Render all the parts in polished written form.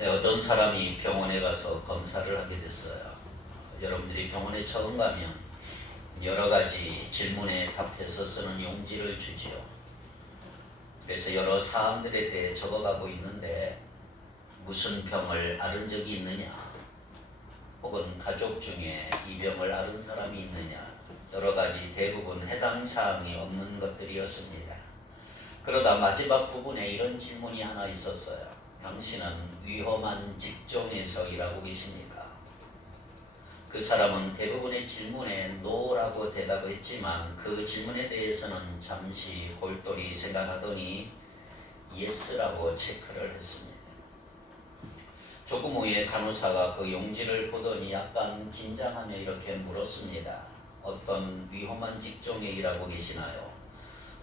어떤 사람이 병원에 가서 검사를 하게 됐어요. 여러분들이 병원에 처음 가면 여러 가지 질문에 답해서 쓰는 용지를 주지요. 그래서 여러 사항들에 대해 적어가고 있는데 무슨 병을 앓은 적이 있느냐, 혹은 가족 중에 이 병을 앓은 사람이 있느냐, 여러 가지 대부분 해당 사항이 없는 것들이었습니다. 그러다 마지막 부분에 이런 질문이 하나 있었어요. 당신은 위험한 직종에서 일하고 계십니까? 그 사람은 대부분의 질문에 NO라고 대답했지만 그 질문에 대해서는 잠시 골똘히 생각하더니 YES라고 체크를 했습니다. 조금 후에 간호사가 그 용지를 보더니 약간 긴장하며 이렇게 물었습니다. 어떤 위험한 직종에 일하고 계시나요?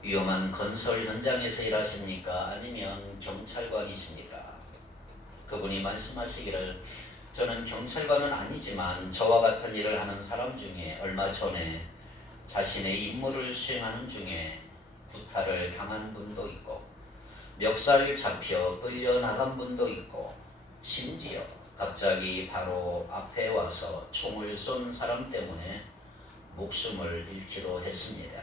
위험한 건설 현장에서 일하십니까? 아니면 경찰관이십니까? 그분이 말씀하시기를, 저는 경찰관은 아니지만 저와 같은 일을 하는 사람 중에 얼마 전에 자신의 임무를 수행하는 중에 구타를 당한 분도 있고 멱살 잡혀 끌려나간 분도 있고 심지어 갑자기 바로 앞에 와서 총을 쏜 사람 때문에 목숨을 잃기도 했습니다.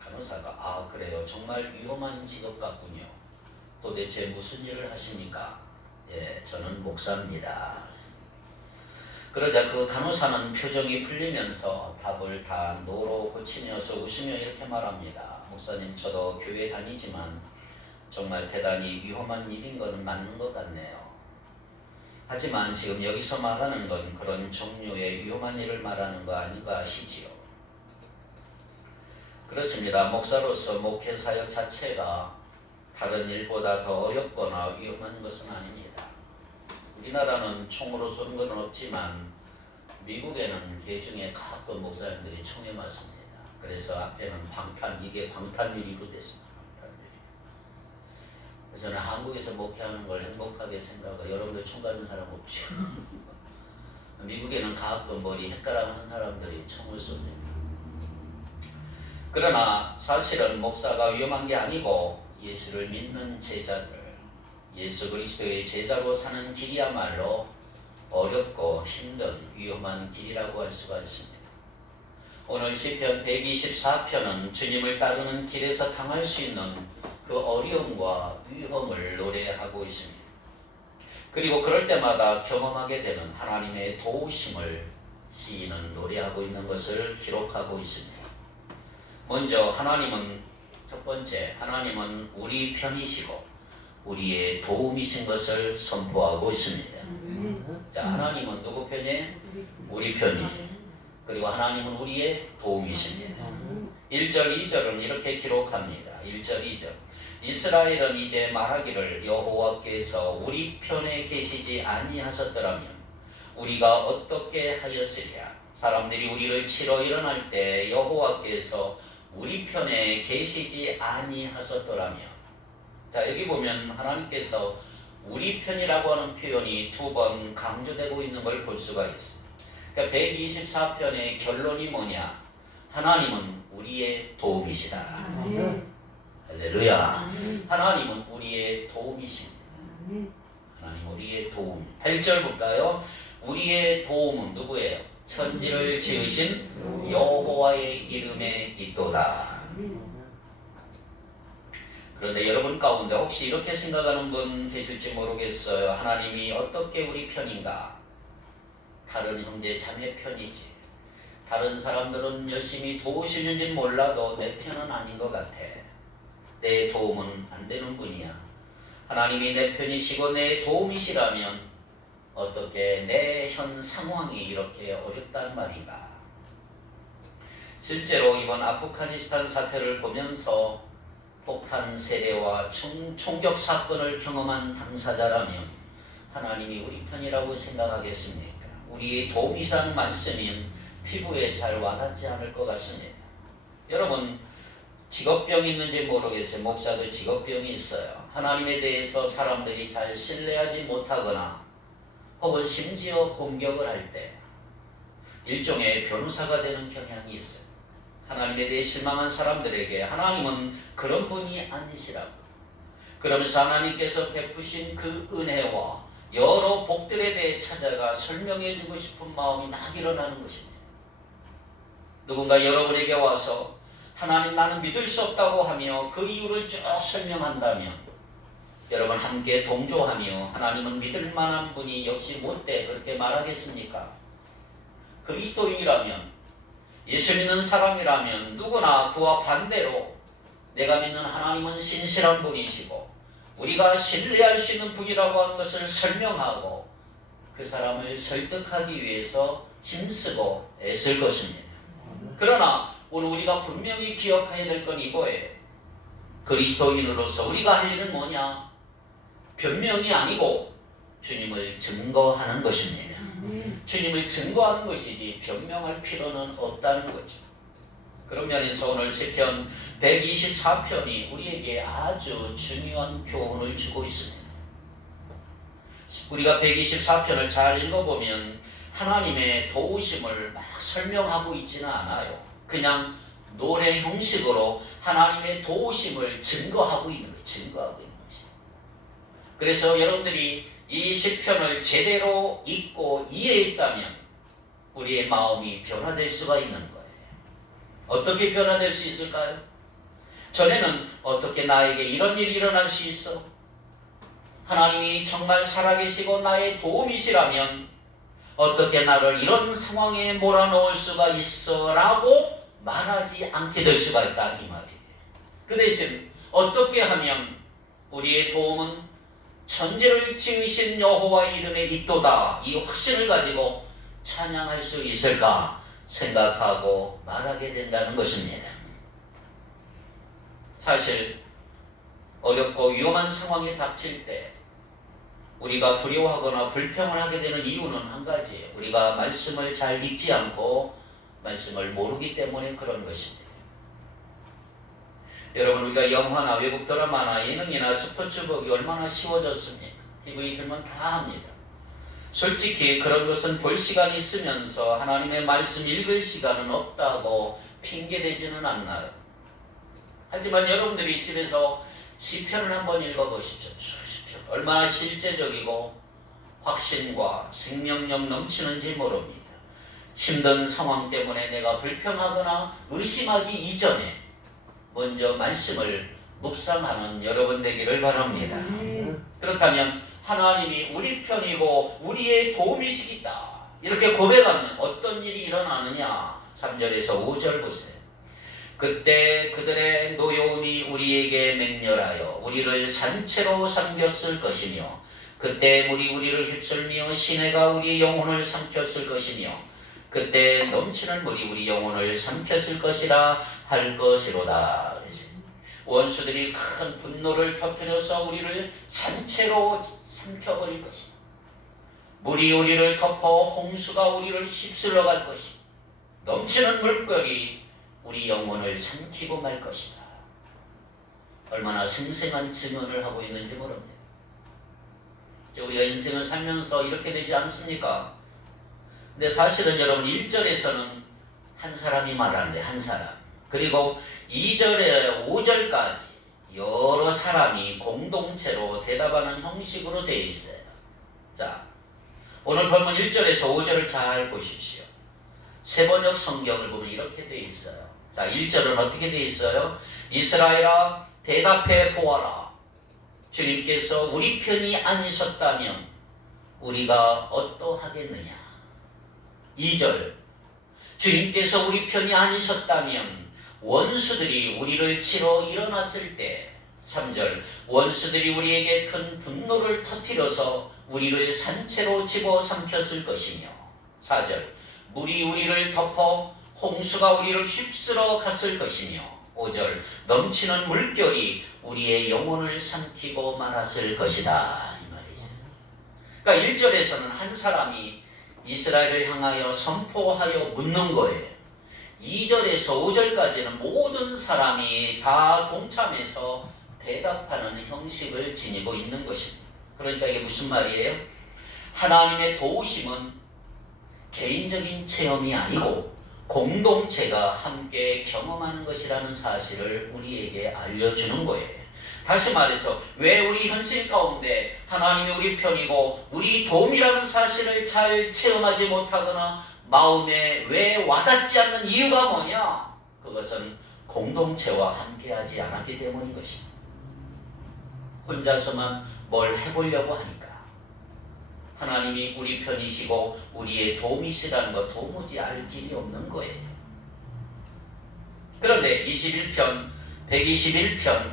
간호사가 그래요. 정말 위험한 직업 같군요. 도대체 무슨 일을 하십니까? 저는 목사입니다. 그러자 그 간호사는 표정이 풀리면서 답을 다 노로 고치면서 웃으며 이렇게 말합니다. 목사님, 저도 교회 다니지만 정말 대단히 위험한 일인 것은 맞는 것 같네요. 하지만 지금 여기서 말하는 건 그런 종류의 위험한 일을 말하는 거 아닌가 아시지요? 그렇습니다. 목사로서 목회 사역 자체가 다른 일보다 더 어렵거나 위험한 것은 아닙니다. 우리나라는 총으로 쏘는 것은 없지만 미국에는 개중에 가끔 목사님들이 총에 맞습니다. 그래서 앞에는 이게 방탄유리로 됐습니다. 방탄유리. 저는 한국에서 목회하는 걸 행복하게 생각하고, 여러분들 총 가진 사람 없죠? 미국에는 가끔 머리 헷가락 하는 사람들이 총을 쏩니다. 그러나 사실은 목사가 위험한 게 아니고 예수를 믿는 제자들, 예수 그리스도의 제자로 사는 길이야말로 어렵고 힘든 위험한 길이라고 할 수가 있습니다. 오늘 시편 124편은 주님을 따르는 길에서 당할 수 있는 그 어려움과 위험을 노래하고 있습니다. 그리고 그럴 때마다 경험하게 되는 하나님의 도우심을 시인은 노래하고 있는 것을 기록하고 있습니다. 먼저 첫 번째, 하나님은 우리 편이시고 우리의 도움이신 것을 선포하고 있습니다. 자, 하나님은 누구 편이에요? 우리 편이죠. 그리고 하나님은 우리의 도움이십니다. 1절, 2절은 이렇게 기록합니다. 1절, 2절. 이스라엘은 이제 말하기를, 여호와께서 우리 편에 계시지 아니하셨더라면 우리가 어떻게 하였으랴. 사람들이 우리를 치러 일어날 때 여호와께서 우리 편에 계시지 아니하셨더라면. 자, 여기 보면 하나님께서 우리 편이라고 하는 표현이 두 번 강조되고 있는 걸 볼 수가 있습니다. 그러니까 124편의 결론이 뭐냐? 하나님은 우리의 도움이시다. 할렐루야. 하나님은 우리의 도움이십니다. 하나님 우리의 도움. 8절 볼까요? 우리의 도움은 누구예요? 천지를 지으신 여호와의 이름에 있도다. 그런데 여러분 가운데 혹시 이렇게 생각하는 분 계실지 모르겠어요. 하나님이 어떻게 우리 편인가? 다른 형제 자매 편이지. 다른 사람들은 열심히 도우시는지 몰라도 내 편은 아닌 것 같아. 내 도움은 안 되는 분이야. 하나님이 내 편이시고 내 도움이시라면 어떻게 내 현 상황이 이렇게 어렵단 말인가? 실제로 이번 아프가니스탄 사태를 보면서 폭탄 세례와 총격 사건을 경험한 당사자라면 하나님이 우리 편이라고 생각하겠습니까? 우리의 도움이라는 말씀이 피부에 잘 와닿지 않을 것 같습니다. 여러분, 직업병이 있는지 모르겠어요. 목사도 직업병이 있어요. 하나님에 대해서 사람들이 잘 신뢰하지 못하거나 혹은 심지어 공격을 할 때 일종의 변호사가 되는 경향이 있어요. 하나님에 대해 실망한 사람들에게 하나님은 그런 분이 아니시라고, 그러면서 하나님께서 베푸신 그 은혜와 여러 복들에 대해 찾아가 설명해 주고 싶은 마음이 막 일어나는 것입니다. 누군가 여러분에게 와서 하나님 나는 믿을 수 없다고 하며 그 이유를 쭉 설명한다면 여러분 함께 동조하며 하나님은 믿을 만한 분이 역시 못돼 그렇게 말하겠습니까? 그리스도인이라면 예수 믿는 사람이라면 누구나 그와 반대로 내가 믿는 하나님은 신실한 분이시고 우리가 신뢰할 수 있는 분이라고 하는 것을 설명하고 그 사람을 설득하기 위해서 힘쓰고 애쓸 것입니다. 그러나 오늘 우리가 분명히 기억해야 될 건 이거예요. 그리스도인으로서 우리가 할 일은 뭐냐? 변명이 아니고 주님을 증거하는 것입니다. 주님을 증거하는 것이지 변명할 필요는 없다는 거죠. 그런 면에서 오늘 시편 124편이 우리에게 아주 중요한 교훈을 주고 있습니다. 우리가 124편을 잘 읽어보면 하나님의 도우심을 막 설명하고 있지는 않아요. 그냥 노래 형식으로 하나님의 도우심을 증거하고 있는 거예요. 증거하고 있는 것이에요. 그래서 여러분들이 이 시편을 제대로 읽고 이해했다면 우리의 마음이 변화될 수가 있는 거예요. 어떻게 변화될 수 있을까요? 전에는 어떻게 나에게 이런 일이 일어날 수 있어? 하나님이 정말 살아계시고 나의 도움이시라면 어떻게 나를 이런 상황에 몰아넣을 수가 있어? 라고 말하지 않게 될 수가 있다 이 말이에요. 그 대신 어떻게 하면 우리의 도움은 천지를 지으신 여호와의 이름에 있도다 이 확신을 가지고 찬양할 수 있을까 생각하고 말하게 된다는 것입니다. 사실 어렵고 위험한 상황에 닥칠 때 우리가 두려워하거나 불평을 하게 되는 이유는 한 가지예요. 우리가 말씀을 잘 읽지 않고 말씀을 모르기 때문에 그런 것입니다. 여러분 우리가 영화나 외국 드라마나 예능이나 스포츠 보기 얼마나 쉬워졌습니까? TV 틀면 다 합니다. 솔직히 그런 것은 볼 시간이 있으면서 하나님의 말씀 읽을 시간은 없다고 핑계대지는 않나요? 하지만 여러분들이 집에서 시편을 한번 읽어보십시오. 시편 얼마나 실제적이고 확신과 생명력 넘치는지 모릅니다. 힘든 상황 때문에 내가 불평하거나 의심하기 이전에 먼저 말씀을 묵상하는 여러분 되기를 바랍니다. 그렇다면 하나님이 우리 편이고 우리의 도움이시기다 이렇게 고백하면 어떤 일이 일어나느냐? 3절에서 5절 보세요. 그때 그들의 노여움이 우리에게 맹렬하여 우리를 산채로 삼켰을 것이며 그때 물이 우리를 휩쓸며 시내가 우리의 영혼을 삼켰을 것이며 그때 넘치는 물이 우리 영혼을 삼켰을 것이라 할 것이로다. 원수들이 큰 분노를 터뜨려서 우리를 산채로 삼켜버릴 것이다. 물이 우리를 덮어 홍수가 우리를 휩쓸러 갈 것이다. 넘치는 물결이 우리 영혼을 삼키고 말 것이다. 얼마나 생생한 증언을 하고 있는지 모릅니다. 우리가 인생을 살면서 이렇게 되지 않습니까? 근데 사실은 여러분 1절에서는 한 사람이 말하는데 한 사람 그리고 2절에 5절까지 여러 사람이 공동체로 대답하는 형식으로 되어 있어요. 자, 오늘 본문 1절에서 5절을 잘 보십시오. 세번역 성경을 보면 이렇게 되어 있어요. 자, 1절은 어떻게 되어 있어요? 이스라엘아 대답해 보아라. 주님께서 우리 편이 아니셨다면 우리가 어떠하겠느냐? 2절 주님께서 우리 편이 아니셨다면 원수들이 우리를 치러 일어났을 때 3절 원수들이 우리에게 큰 분노를 터뜨려서 우리를 산채로 집어삼켰을 것이며 4절 물이 우리를 덮어 홍수가 우리를 휩쓸어 갔을 것이며 5절 넘치는 물결이 우리의 영혼을 삼키고 말았을 것이다 이 말이죠. 그러니까 1절에서는 한 사람이 이스라엘을 향하여 선포하여 묻는 거예요. 2절에서 5절까지는 모든 사람이 다 동참해서 대답하는 형식을 지니고 있는 것입니다. 그러니까 이게 무슨 말이에요? 하나님의 도우심은 개인적인 체험이 아니고 공동체가 함께 경험하는 것이라는 사실을 우리에게 알려주는 거예요. 다시 말해서 왜 우리 현실 가운데 하나님이 우리 편이고 우리 도움이라는 사실을 잘 체험하지 못하거나 마음에 왜 와닿지 않는 이유가 뭐냐? 그것은 공동체와 함께하지 않았기 때문인 것입니다. 혼자서만 뭘 해보려고 하니까. 하나님이 우리 편이시고 우리의 도움이시라는 것 도무지 알 길이 없는 거예요. 그런데 121편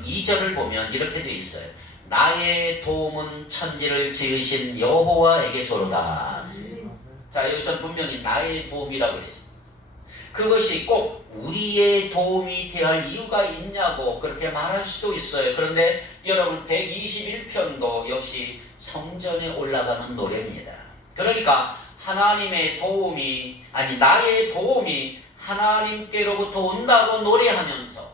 2절을 보면 이렇게 되어 있어요. 나의 도움은 천지를 지으신 여호와에게서로다. 자, 여기서 분명히 나의 도움이라고 그랬어요. 그것이 꼭 우리의 도움이 되어야 할 이유가 있냐고 그렇게 말할 수도 있어요. 그런데 여러분 121편도 역시 성전에 올라가는 노래입니다. 그러니까 하나님의 도움이 나의 도움이 하나님께로부터 온다고 노래하면서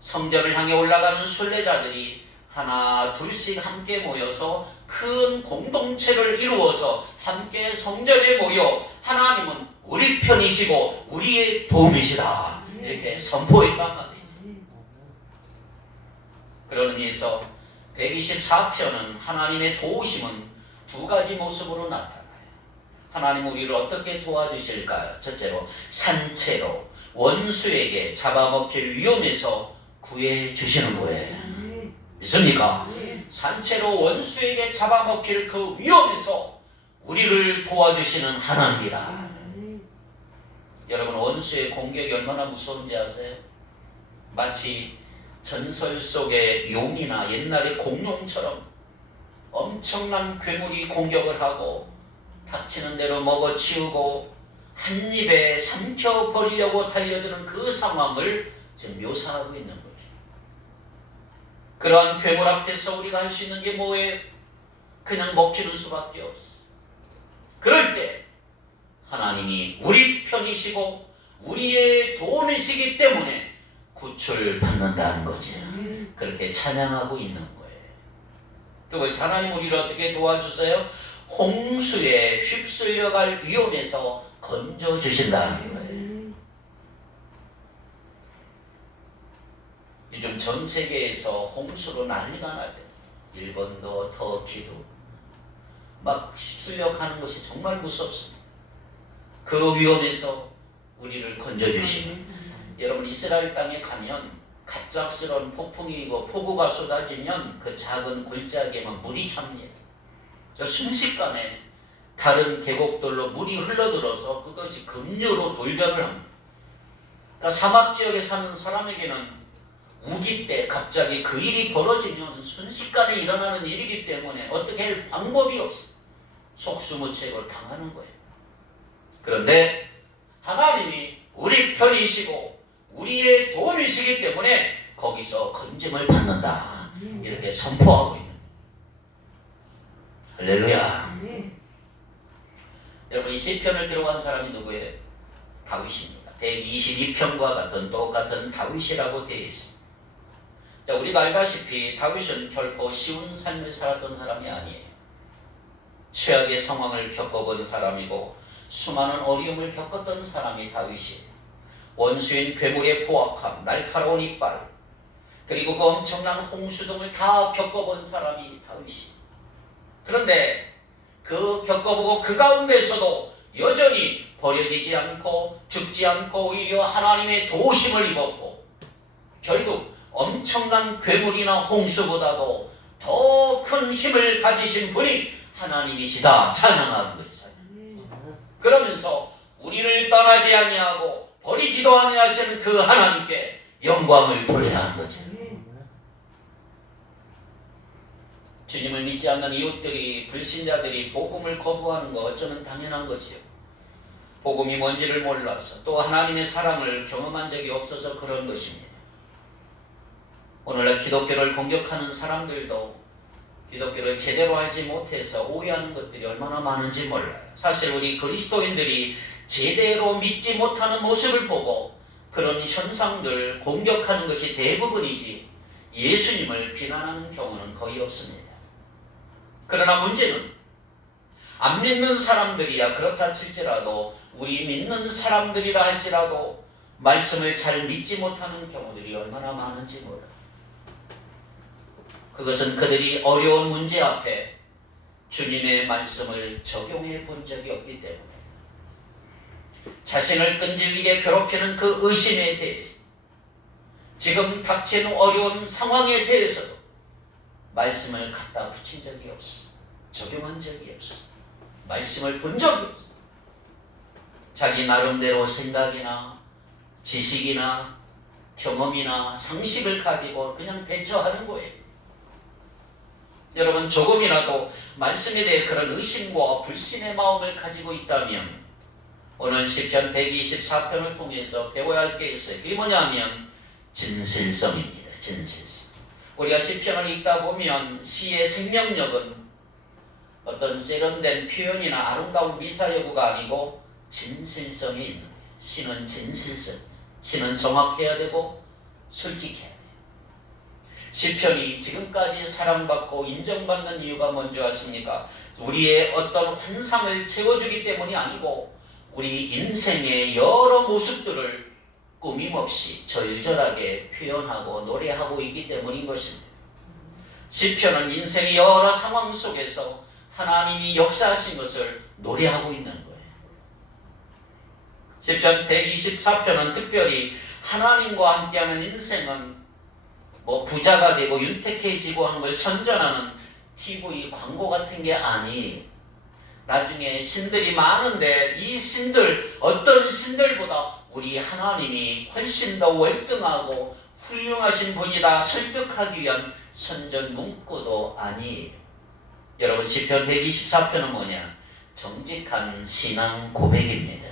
성전을 향해 올라가는 순례자들이 하나 둘씩 함께 모여서 큰 공동체를 이루어서 함께 성전에 모여 하나님은 우리 편이시고 우리의 도움이시다 이렇게 선포했단 말이죠. 그런 의미에서 124편은 하나님의 도우심은 두 가지 모습으로 나타나요. 하나님 우리를 어떻게 도와주실까요? 첫째로 산채로 원수에게 잡아먹힐 위험에서 구해주시는 거예요. 믿습니까? 산채로 원수에게 잡아먹힐 그 위험에서 우리를 도와주시는 하나님이라. 여러분 원수의 공격이 얼마나 무서운지 아세요? 마치 전설 속의 용이나 옛날의 공룡처럼 엄청난 괴물이 공격을 하고 닥치는 대로 먹어치우고 한 입에 삼켜버리려고 달려드는 그 상황을 지금 묘사하고 있는 거죠. 그러한 괴물 앞에서 우리가 할 수 있는 게 뭐예요? 그냥 먹히는 수밖에 없어. 그럴 때 하나님이 우리 편이시고 우리의 도움이시기 때문에 구출받는다는 거죠. 그렇게 찬양하고 있는 거예요. 또 하나님 우리를 어떻게 도와주세요? 홍수에 휩쓸려갈 위험에서 건져주신다는 거예요. 요즘 전 세계에서 홍수로 난리가 나죠. 일본도 터키도 막 휩쓸려 가는 것이 정말 무섭습니다. 그 위험에서 우리를 건져주시는 여러분 이스라엘 땅에 가면 갑작스러운 폭풍이고 폭우가 쏟아지면 그 작은 골짜기에만 물이 찹니다. 순식간에 다른 계곡들로 물이 흘러들어서 그것이 급류로 돌변을 합니다. 그러니까 사막 지역에 사는 사람에게는 우기 때 갑자기 그 일이 벌어지면 순식간에 일어나는 일이기 때문에 어떻게 할 방법이 없어요. 속수무책으로 당하는 거예요. 그런데 하나님이 우리 편이시고 우리의 도움이시기 때문에 거기서 건짐을 받는다 이렇게 선포하고 있는 할렐루야. 여러분 이 시편을 기록한 사람이 누구예요? 다윗입니다. 122편과 같은 똑같은 다윗이라고 되어 있습니다. 자, 우리가 알다시피 다윗은 결코 쉬운 삶을 살았던 사람이 아니에요. 최악의 상황을 겪어본 사람이고 수많은 어려움을 겪었던 사람이 다윗이에요. 원수인 괴물의 포악함, 날카로운 이빨, 그리고 그 엄청난 홍수 등을 다 겪어본 사람이 다윗이에요. 그런데 그 겪어보고 그 가운데서도 여전히 버려지지 않고 죽지 않고 오히려 하나님의 도우심을 입었고 결국 엄청난 괴물이나 홍수보다도 더 큰 힘을 가지신 분이 하나님이시다 찬양하는 것이죠. 그러면서 우리를 떠나지 아니하고 버리지도 아니하시는 그 하나님께 영광을 돌려야 하는 거죠. 주님을 믿지 않는 이웃들이 불신자들이 복음을 거부하는 거 어쩌면 당연한 것이요. 복음이 뭔지를 몰라서 또 하나님의 사랑을 경험한 적이 없어서 그런 것입니다. 오늘날 기독교를 공격하는 사람들도 기독교를 제대로 알지 못해서 오해하는 것들이 얼마나 많은지 몰라요. 사실 우리 그리스도인들이 제대로 믿지 못하는 모습을 보고 그런 현상들 공격하는 것이 대부분이지 예수님을 비난하는 경우는 거의 없습니다. 그러나 문제는 안 믿는 사람들이야 그렇다 칠지라도 우리 믿는 사람들이라 할지라도 말씀을 잘 믿지 못하는 경우들이 얼마나 많은지 몰라요. 그것은 그들이 어려운 문제 앞에 주님의 말씀을 적용해 본 적이 없기 때문에 자신을 끈질기게 괴롭히는 그 의심에 대해서, 지금 닥친 어려운 상황에 대해서도 말씀을 갖다 붙인 적이 없어. 적용한 적이 없어. 말씀을 본 적이 없어. 자기 나름대로 생각이나 지식이나 경험이나 상식을 가지고 그냥 대처하는 거예요. 여러분, 조금이라도 말씀에 대해 그런 의심과 불신의 마음을 가지고 있다면 오늘 시편 124편을 통해서 배워야 할 게 있어요. 그게 뭐냐면 진실성입니다. 진실성. 우리가 시편을 읽다 보면 시의 생명력은 어떤 세련된 표현이나 아름다운 미사여구가 아니고 진실성이 있는 거예요. 시는 진실성. 시는 정확해야 되고 솔직해야 돼요. 시편이 지금까지 사랑받고 인정받는 이유가 뭔지 아십니까? 우리의 어떤 환상을 채워주기 때문이 아니고 우리 인생의 여러 모습들을 꾸밈없이 절절하게 표현하고 노래하고 있기 때문인 것입니다. 시편은 인생의 여러 상황 속에서 하나님이 역사하신 것을 노래하고 있는 거예요. 시편 124편은 특별히 하나님과 함께하는 인생은 부자가 되고 윤택해지고 하는 걸 선전하는 TV 광고 같은 게 아니에요. 나중에 신들이 많은데 이 신들, 어떤 신들보다 우리 하나님이 훨씬 더 월등하고 훌륭하신 분이다 설득하기 위한 선전 문구도 아니에요. 여러분, 시편 124편은 뭐냐? 정직한 신앙 고백입니다.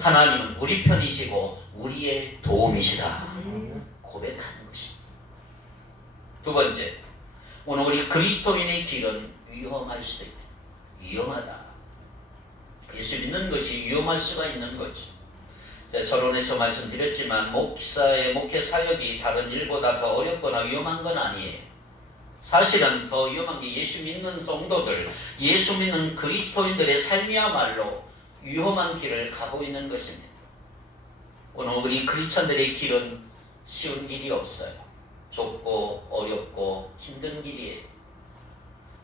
하나님은 우리 편이시고 우리의 도움이시다 고백하는 것입니다. 두 번째, 오늘 우리 그리스도인의 길은 위험할 수도 있다. 위험하다. 예수 믿는 것이 위험할 수가 있는 거죠. 제가 서론에서 말씀드렸지만 목사의 목회 사역이 다른 일보다 더 어렵거나 위험한 건 아니에요. 사실은 더 위험한 게 예수 믿는 성도들, 예수 믿는 그리스도인들의 삶이야말로 위험한 길을 가고 있는 것입니다. 오늘 우리 크리스천들의 길은 쉬운 길이 없어요. 좁고 어렵고 힘든 길이에요.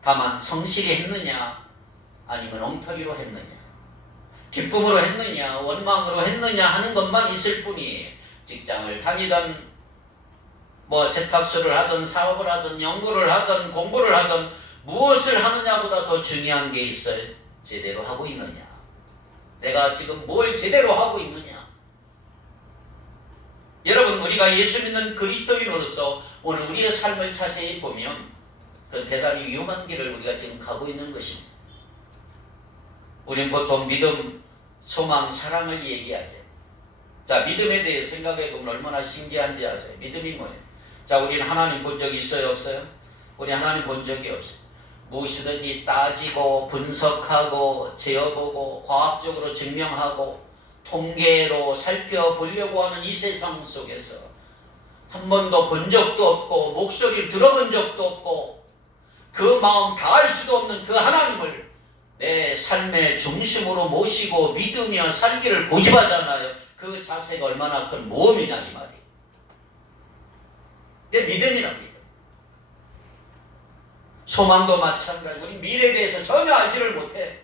다만 성실히 했느냐 아니면 엉터리로 했느냐, 기쁨으로 했느냐 원망으로 했느냐 하는 것만 있을 뿐이에요. 직장을 다니던 세탁소를 하든 사업을 하든 연구를 하든 공부를 하든 무엇을 하느냐보다 더 중요한 게 있어요. 제대로 하고 있느냐, 내가 지금 뭘 제대로 하고 있느냐. 여러분, 우리가 예수 믿는 그리스도인으로서 오늘 우리의 삶을 자세히 보면 그 대단히 위험한 길을 우리가 지금 가고 있는 것입니다. 우리는 보통 믿음, 소망, 사랑을 얘기하죠. 자, 믿음에 대해 생각해 보면 얼마나 신기한지 아세요? 믿음이 뭐예요? 자, 우리는 하나님 본 적이 있어요, 없어요? 우리 하나님 본 적이 없어요. 무엇이든지 따지고 분석하고 재어보고 과학적으로 증명하고 통계로 살펴보려고 하는 이 세상 속에서 한 번도 본 적도 없고 목소리를 들어본 적도 없고 그 마음 다할 수도 없는 그 하나님을 내 삶의 중심으로 모시고 믿으며 살기를 고집하잖아요. 그 자세가 얼마나 큰 모험이냐 이 말이에요. 내 믿음이랍니다. 소망도 마찬가지고 우리 미래에 대해서 전혀 알지를 못해.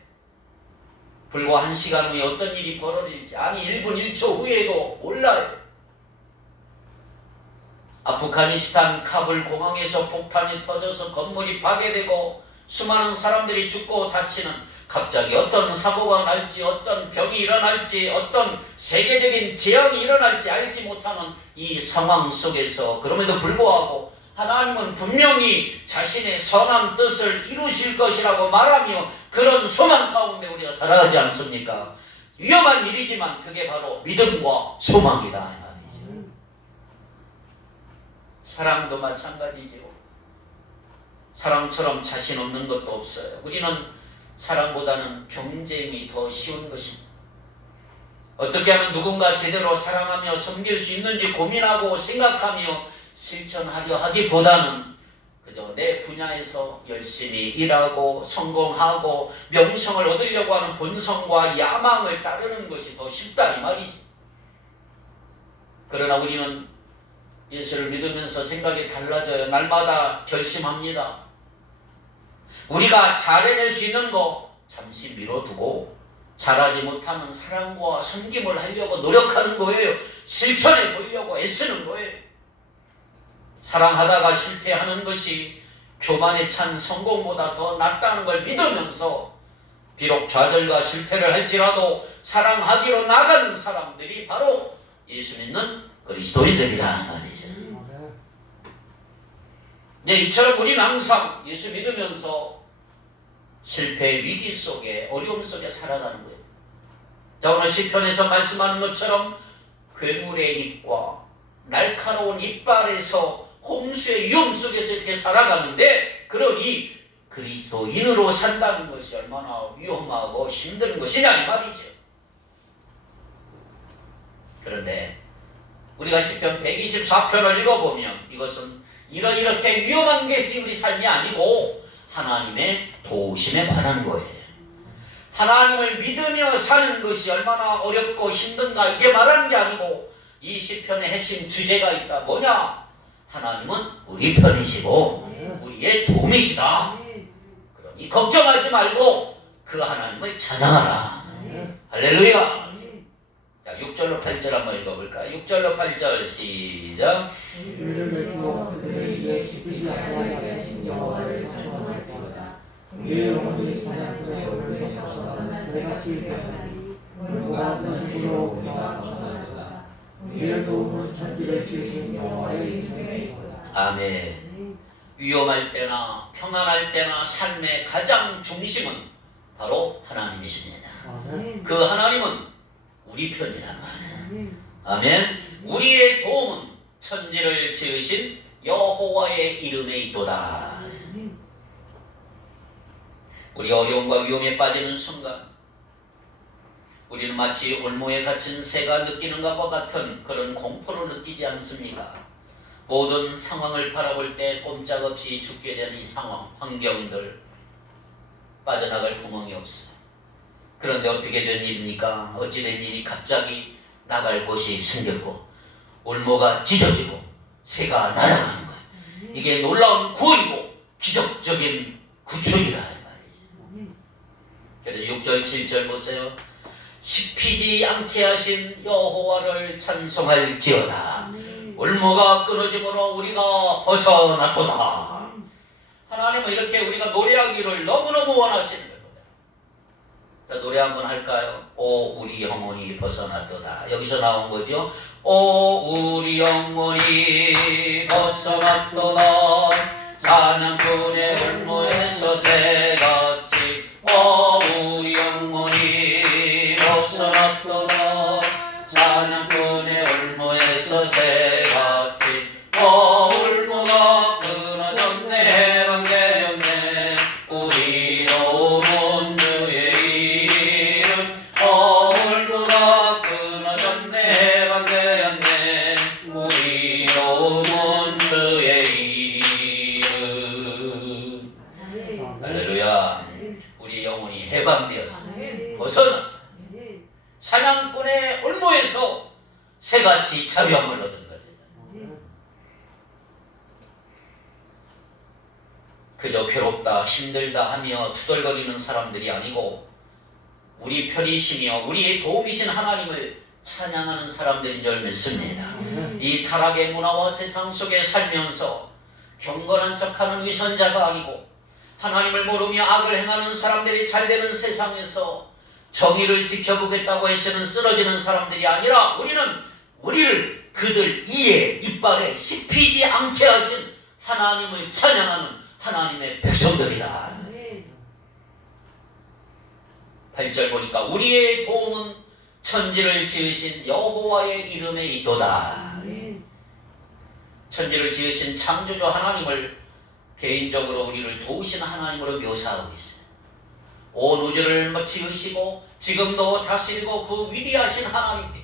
불과 1시간 후에 어떤 일이 벌어질지, 아니 1분 1초 후에도 몰라요. 아프가니스탄 카불 공항에서 폭탄이 터져서 건물이 파괴되고 수많은 사람들이 죽고 다치는, 갑자기 어떤 사고가 날지, 어떤 병이 일어날지, 어떤 세계적인 재앙이 일어날지 알지 못하는 이 상황 속에서 그럼에도 불구하고 하나님은 분명히 자신의 선한 뜻을 이루실 것이라고 말하며 그런 소망 가운데 우리가 살아가지 않습니까? 위험한 일이지만 그게 바로 믿음과 소망이다 이 말이죠. 사랑도 마찬가지죠. 사랑처럼 자신 없는 것도 없어요. 우리는 사랑보다는 경쟁이 더 쉬운 것입니다. 어떻게 하면 누군가 제대로 사랑하며 섬길 수 있는지 고민하고 생각하며 실천하려 하기보다는 그저 내 분야에서 열심히 일하고 성공하고 명성을 얻으려고 하는 본성과 야망을 따르는 것이 더 쉽다 이 말이지. 그러나 우리는 예수를 믿으면서 생각이 달라져요. 날마다 결심합니다. 우리가 잘해낼 수 있는 거 잠시 미뤄두고 잘하지 못하는 사랑과 섬김을 하려고 노력하는 거예요. 실천해 보려고 애쓰는 거예요. 사랑하다가 실패하는 것이 교만에 찬 성공보다 더 낫다는 걸 믿으면서 비록 좌절과 실패를 할지라도 사랑하기로 나가는 사람들이 바로 예수 믿는 그리스도인들이라 말이죠. 네, 이처럼 우리는 항상 예수 믿으면서 실패의 위기 속에 어려움 속에 살아가는 거예요. 자, 오늘 시편에서 말씀하는 것처럼 괴물의 입과 날카로운 이빨에서 홍수의 위험 속에서 이렇게 살아가는데, 그러니 그리스도인으로 산다는 것이 얼마나 위험하고 힘든 것이냐 이 말이죠. 그런데 우리가 시편 124편을 읽어보면 이것은 이렇게 위험한 것이 우리 삶이 아니고 하나님의 도우심에 관한 거예요. 하나님을 믿으며 사는 것이 얼마나 어렵고 힘든가 이게 말하는 게 아니고, 이 시편의 핵심 주제가 있다. 뭐냐? 하나님은 우리 편이시고 우리의 도움이시다. 그러니 걱정하지 말고 그 하나님을 찬양하라. 할렐루야. 자, 6절로 8절 한번 읽어볼까요? 6절로 8절 시작. 그들을 주어 그들에게 씹히지 아니하게 하신 여호와를 찬송할지어다. 그의 영혼이 사냥꾼의 얼굴에서 새같이 변하니 물과 눈으로 우리가 벗어나리라. 그의 도움은 천지를 지으신 여호와의 이름에 있도다. 아멘. 위험할 때나 평안할 때나 삶의 가장 중심은 바로 하나님이십니다. 그 하나님은 우리 편이란 말이에요. 아멘. 우리의 도움은 천지를 지으신 여호와의 이름에 있도다. 우리 어려움과 위험에 빠지는 순간 우리는 마치 올무에 갇힌 새가 느끼는 것과 같은 그런 공포를 느끼지 않습니까? 모든 상황을 바라볼 때 꼼짝없이 죽게 되는 이 상황, 환경들, 빠져나갈 구멍이 없어요. 그런데 어떻게 된 일입니까? 어찌된 일이 갑자기 나갈 곳이 생겼고 올무가 찢어지고 새가 날아가는 거예요. 이게 놀라운 구원이고 기적적인 구출이라 이 말이죠. 그래서 6절 7절 보세요. 씹히지 않게 하신 여호와를 찬송할지어다. 올무가 끊어짐으로 우리가 벗어났도다. 하나님은 이렇게 우리가 노래하기를 너무너무 원하시는 거예요. 자, 노래 한번 할까요? 오 우리 영혼이 벗어났도다. 여기서 나온 거죠. 오 우리 영혼이 벗어났도다. 사냥꾼의 올무에서 새같이. 오 우리 영혼이 벗어났도다. 사냥꾼의 올무에서 새같이. 올무가 끊어졌네 해방되었네 우리로 온 주의 이름. 올무가 끊어졌네 해방되었네 우리로 온 주의 이름. 할렐루야. 우리 영혼이 해방되었어요. 벗어났어요. 사냥꾼의 올무에서 새같이 자유함을 얻은 거죠. 그저 괴롭다 힘들다 하며 투덜거리는 사람들이 아니고 우리 편이시며 우리의 도움이신 하나님을 찬양하는 사람들인 줄 믿습니다. 이 타락의 문화와 세상 속에 살면서 경건한 척하는 위선자가 아니고 하나님을 모르며 악을 행하는 사람들이 잘되는 세상에서 정의를 지켜보겠다고 애쓰는 쓰러지는 사람들이 아니라 우리를 그들 이에 이빨에 씹히지 않게 하신 하나님을 찬양하는 하나님의 백성들이다. 8절 보니까 우리의 도움은 천지를 지으신 여호와의 이름에 있도다. 천지를 지으신 창조주 하나님을 개인적으로 우리를 도우시는 하나님으로 묘사하고 있어요. 온 우주를 지으시고 지금도 다스리고 그 위대하신 하나님께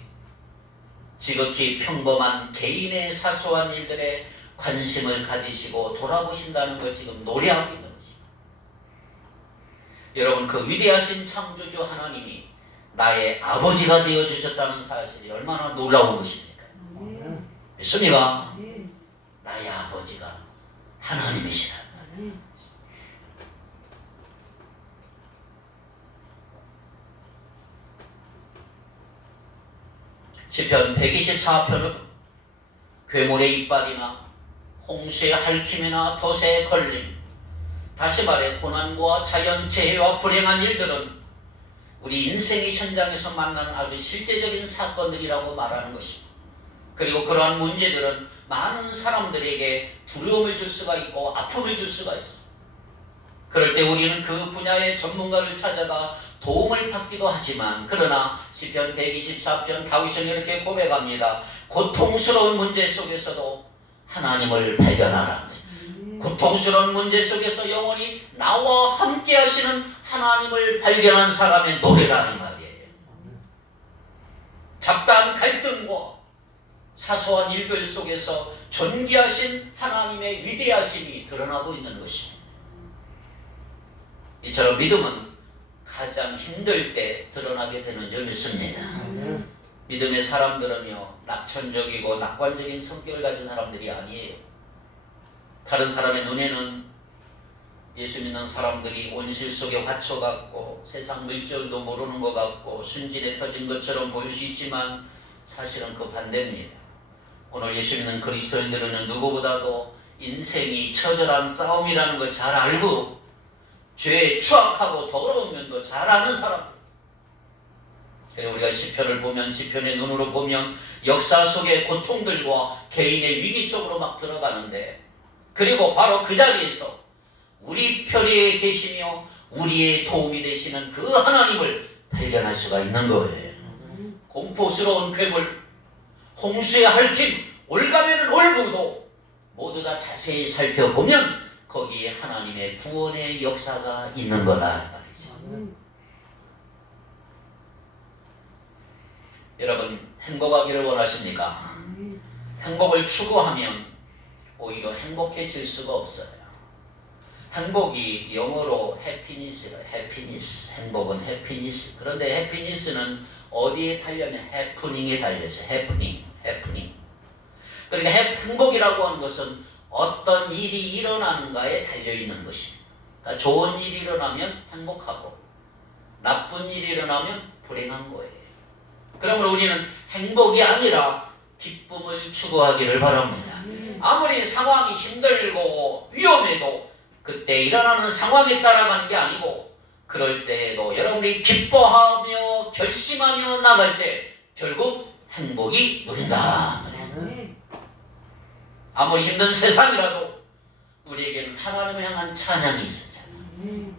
지극히 평범한 개인의 사소한 일들에 관심을 가지시고 돌아보신다는 걸 지금 노래하고 있는 것입니다. 여러분, 그 위대하신 창조주 하나님이 나의 아버지가 되어주셨다는 사실이 얼마나 놀라운 것입니까? 믿습니까? 하나님이시라. 시편 124편은 괴물의 이빨이나 홍수의 핥힘이나 덫에 걸림, 다시 말해 고난과 자연재해와 불행한 일들은 우리 인생의 현장에서 만나는 아주 실제적인 사건들이라고 말하는 것입니다. 그리고 그러한 문제들은 많은 사람들에게 두려움을 줄 수가 있고 아픔을 줄 수가 있습니다. 그럴 때 우리는 그 분야의 전문가를 찾아가 도움을 받기도 하지만, 그러나 시편 124편 다윗은 이렇게 고백합니다. 고통스러운 문제 속에서도 하나님을 발견하라. 고통스러운 문제 속에서 영원히 나와 함께 하시는 하나님을 발견한 사람의 노래라 이 말이에요. 잡다한 갈등과 사소한 일들 속에서 존귀하신 하나님의 위대하심이 드러나고 있는 것입니다. 이처럼 믿음은 가장 힘들 때 드러나게 되는 줄 믿습니다. 믿음의 사람들은요, 낙천적이고 낙관적인 성격을 가진 사람들이 아니에요. 다른 사람의 눈에는 예수 믿는 사람들이 온실 속의 화초 같고 세상 물질도 모르는 것 같고 순진에 터진 것처럼 보일 수 있지만 사실은 그 반대입니다. 오늘 예수 믿는 그리스도인들은 누구보다도 인생이 처절한 싸움이라는 걸 잘 알고 죄에 추악하고 더러운 면도 잘 아는 사람들. 그리고 우리가 시편을 보면, 시편의 눈으로 보면 역사 속의 고통들과 개인의 위기 속으로 막 들어가는데, 그리고 바로 그 자리에서 우리 편에 계시며 우리의 도움이 되시는 그 하나님을 발견할 수가 있는 거예요. 공포스러운 괴물, 홍수의 핥힘, 올가매는 올무도 모두 다 자세히 살펴보면 거기에 하나님의 구원의 역사가 있는 거다 말이죠. 여러분, 행복하기를 원하십니까? 행복을 추구하면 오히려 행복해질 수가 없어요. 행복이 영어로 해피니스가 해피니스, 행복은 해피니스. 그런데 해피니스는 어디에 달려면 해프닝에 달려서 해프닝. 그러니까 행복이라고 하는 것은 어떤 일이 일어나는가에 달려있는 것입니다. 그러니까 좋은 일이 일어나면 행복하고 나쁜 일이 일어나면 불행한 거예요. 그러면 우리는 행복이 아니라 기쁨을 추구하기를 바랍니다. 아무리 상황이 힘들고 위험해도 그때 일어나는 상황에 따라가는 게 아니고, 그럴 때에도 여러분이 기뻐하며 결심하며 나갈 때 결국 행복이 누린다. 아무리 힘든 세상이라도 우리에게는 하나님을 향한 찬양이 있었잖아요.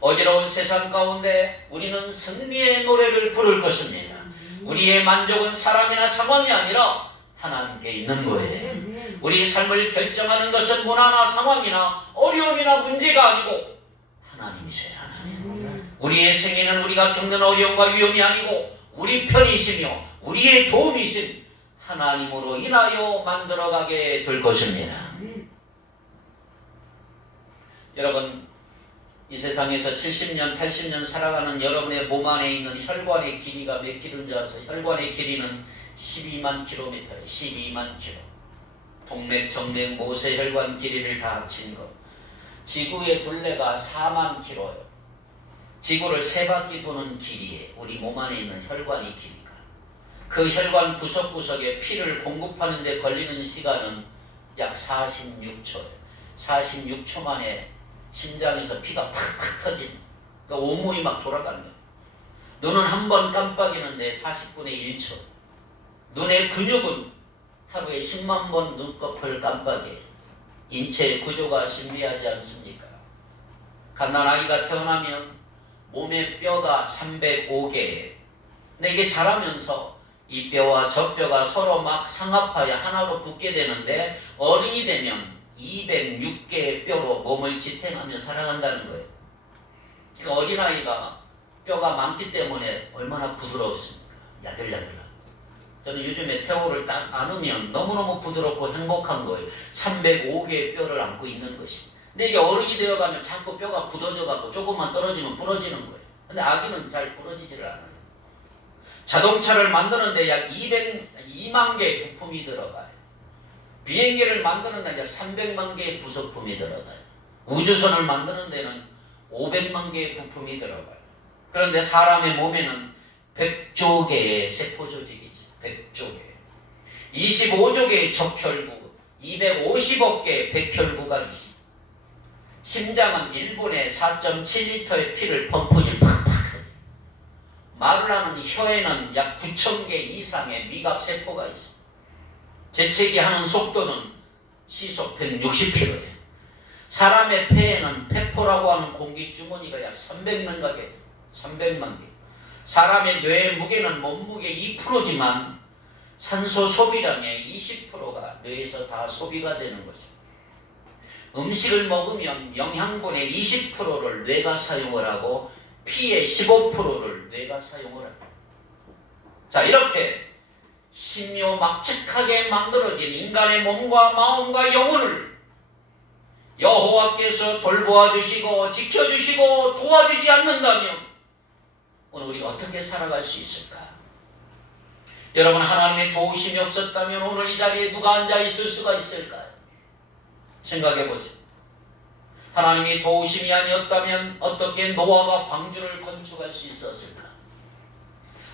어지러운 세상 가운데 우리는 승리의 노래를 부를 것입니다. 우리의 만족은 사람이나 상황이 아니라 하나님께 있는 거예요. 우리 삶을 결정하는 것은 문화나 상황이나 어려움이나 문제가 아니고 하나님이세요. 하나님. 우리의 생애는 우리가 겪는 어려움과 위험이 아니고 우리 편이시며 우리의 도움이신 하나님으로 인하여 만들어가게 될 것입니다. 여러분, 이 세상에서 70년, 80년 살아가는 여러분의 몸 안에 있는 혈관의 길이가 몇 킬로인 줄 아세요? 혈관의 길이는 12만 킬로미터예요. 12만 킬로. 동맥, 정맥, 모세 혈관 길이를 다 합친 것. 지구의 둘레가 4만 킬로예요. 지구를 3바퀴 도는 길이에 우리 몸 안에 있는 혈관의 길이가. 그 혈관 구석구석에 피를 공급하는 데 걸리는 시간은 약 46초예요. 46초 만에 심장에서 피가 팍팍 터지는, 그러니까 온몸이 막 돌아가는 거예요. 눈은 한 번 깜빡이는데 40분의 1초. 눈의 근육은 하루에 10만 번 눈꺼풀 깜빡이에요. 인체의 구조가 신비하지 않습니까? 갓난아이가 태어나면 몸의 뼈가 305개예요. 근데 이게 자라면서 이 뼈와 저 뼈가 서로 막 상합하여 하나로 붙게 되는데, 어른이 되면 206개의 뼈로 몸을 지탱하며 살아간다는 거예요. 그러니까 어린아이가 뼈가 많기 때문에 얼마나 부드럽습니까? 야들야들하고. 저는 요즘에 태호를 딱 안으면 너무너무 부드럽고 행복한 거예요. 305개의 뼈를 안고 있는 것입니다. 근데 이게 어른이 되어가면 자꾸 뼈가 굳어져가고 조금만 떨어지면 부러지는 거예요. 근데 아기는 잘 부러지지를 않아요. 자동차를 만드는데 약 202만 개의 부품이 들어가요. 비행기를 만드는 데는 300만 개의 부속품이 들어가요. 우주선을 만드는 데는 500만 개의 부품이 들어가요. 그런데 사람의 몸에는 100조 개의 세포 조직이 있어요. 100조 개. 25조 개의 적혈구, 250억 개의 백혈구가 있어요. 심장은 1분에 4.7리터의 피를 펌프질 팍팍 해요. 말을 하는 혀에는 약 9천 개 이상의 미각세포가 있어요. 재채기 하는 속도는 시속 160km예요. 사람의 폐에는 폐포라고 하는 공기주머니가 약 300만 개 있어요. 300만 개. 사람의 뇌의 무게는 몸무게 2%지만 산소 소비량의 20%가 뇌에서 다 소비가 되는 거죠. 음식을 먹으면 영양분의 20%를 뇌가 사용을 하고 피의 15%를 뇌가 사용을 합니다. 자, 이렇게 신묘막측하게 만들어진 인간의 몸과 마음과 영혼을 여호와께서 돌보아 주시고 지켜주시고 도와주지 않는다면 오늘 우리 어떻게 살아갈 수 있을까? 여러분, 하나님의 도우심이 없었다면 오늘 이 자리에 누가 앉아 있을 수가 있을까요? 생각해 보세요. 하나님이 도우심이 아니었다면 어떻게 노아가 방주를 건축할 수 있었을까?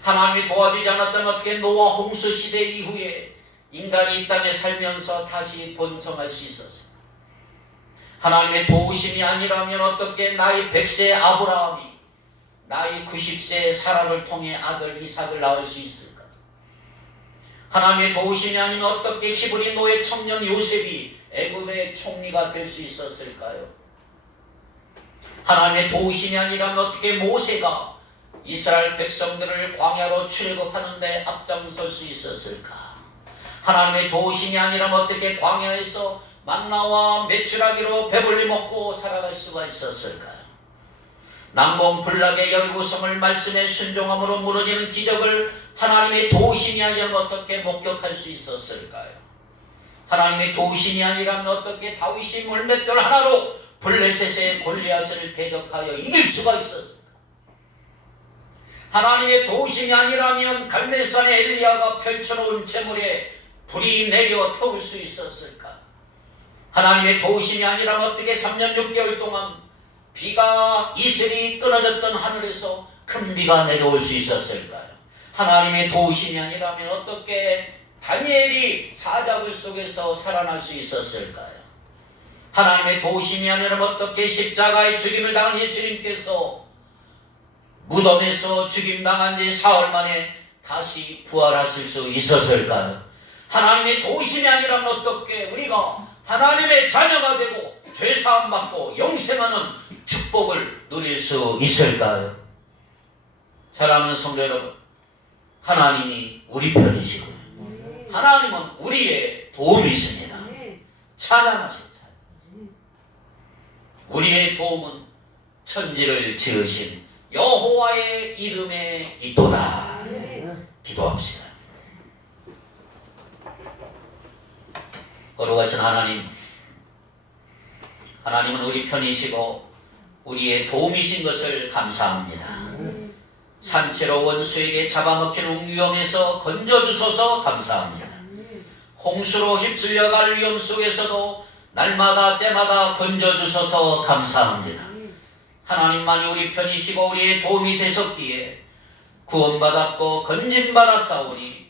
하나님이 도와주지 않았다면 어떻게 노아 홍수 시대 이후에 인간이 이 땅에 살면서 다시 번성할 수 있었을까? 하나님의 도우심이 아니라면 어떻게 나이 100세의 아브라함이 나이 90세의 사라를 통해 아들 이삭을 낳을 수 있을까? 하나님의 도우심이 아니면 어떻게 히브리 노예 청년 요셉이 애굽의 총리가 될 수 있었을까요? 하나님의 도우심이 아니라면 어떻게 모세가 이스라엘 백성들을 광야로 출애굽하는데 앞장설 수 있었을까? 하나님의 도우심이 아니라면 어떻게 광야에서 만나와 메추라기로 배불리 먹고 살아갈 수가 있었을까요? 난공불락의 여리고성을 말씀에 순종함으로 무너지는 기적을 하나님의 도우심이 아니라면 어떻게 목격할 수 있었을까요? 하나님의 도우심이 아니라면 어떻게 다윗이 물맷돌 하나로 블레셋의 골리앗을 대적하여 이길 수가 있었을까? 하나님의 도우심이 아니라면 갈멜산의 엘리야가 펼쳐놓은 재물에 불이 내려 태울 수 있었을까? 하나님의 도우심이 아니라면 어떻게 3년 6개월 동안 비가 이슬이 끊어졌던 하늘에서 큰 비가 내려올 수 있었을까요? 하나님의 도우심이 아니라면 어떻게 다니엘이 사자굴 속에서 살아날 수 있었을까요? 하나님의 도우심이 아니라면 어떻게 십자가의 죽임을 당한 예수님께서 무덤에서 죽임당한 지 사흘 만에 다시 부활하실 수 있었을까요? 하나님의 도우심이 아니라면 어떻게 우리가 하나님의 자녀가 되고 죄사함 받고 영생하는 축복을 누릴 수 있을까요? 사랑하는 성도 여러분, 하나님이 우리 편이시고 하나님은 우리의 도움이십니다. 찬양하세요. 우리의 도움은 천지를 지으신 여호와의 이름에 있도다. 기도합시다. 거룩하신 하나님, 하나님은 우리 편이시고 우리의 도움이신 것을 감사합니다. 산채로 원수에게 잡아먹히는 위험에서 건져주소서 감사합니다. 홍수로 휩쓸려갈 위험 속에서도 날마다 때마다 건져주소서 감사합니다. 하나님만이 우리 편이시고 우리의 도움이 되셨기에 구원받았고 건진받았사오니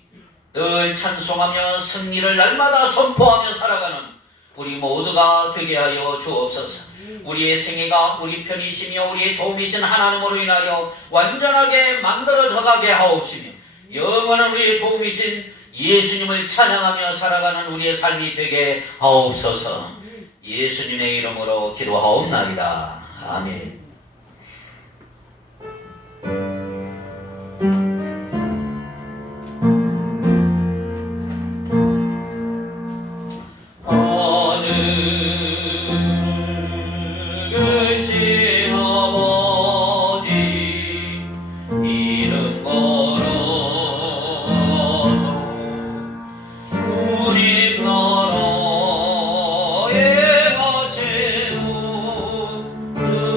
늘 찬송하며 승리를 날마다 선포하며 살아가는 우리 모두가 되게 하여 주옵소서. 우리의 생애가 우리 편이시며 우리의 도움이신 하나님으로 인하여 완전하게 만들어져 가게 하옵시며 영원한 우리의 도움이신 예수님을 찬양하며 살아가는 우리의 삶이 되게 하옵소서. 예수님의 이름으로 기도하옵나이다. 아멘.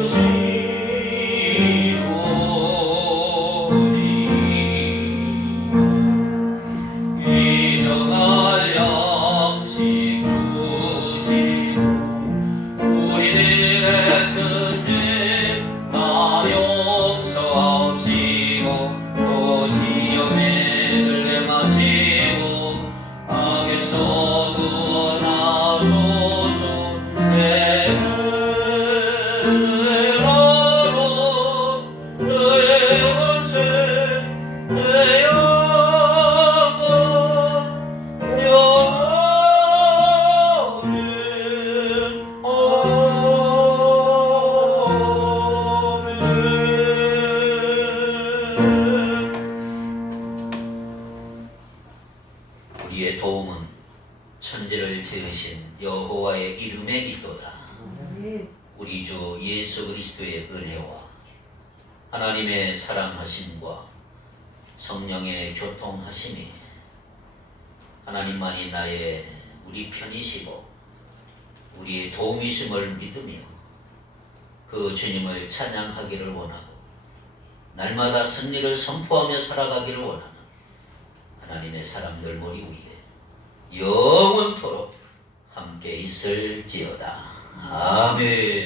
시 하나님의 사랑하심과 성령의 교통하심이 하나님만이 우리 편이시고 우리의 도움이심을 믿으며 그 주님을 찬양하기를 원하고 날마다 승리를 선포하며 살아가기를 원하는 하나님의 사람들 머리 위에 영원토록 함께 있을지어다. 아멘.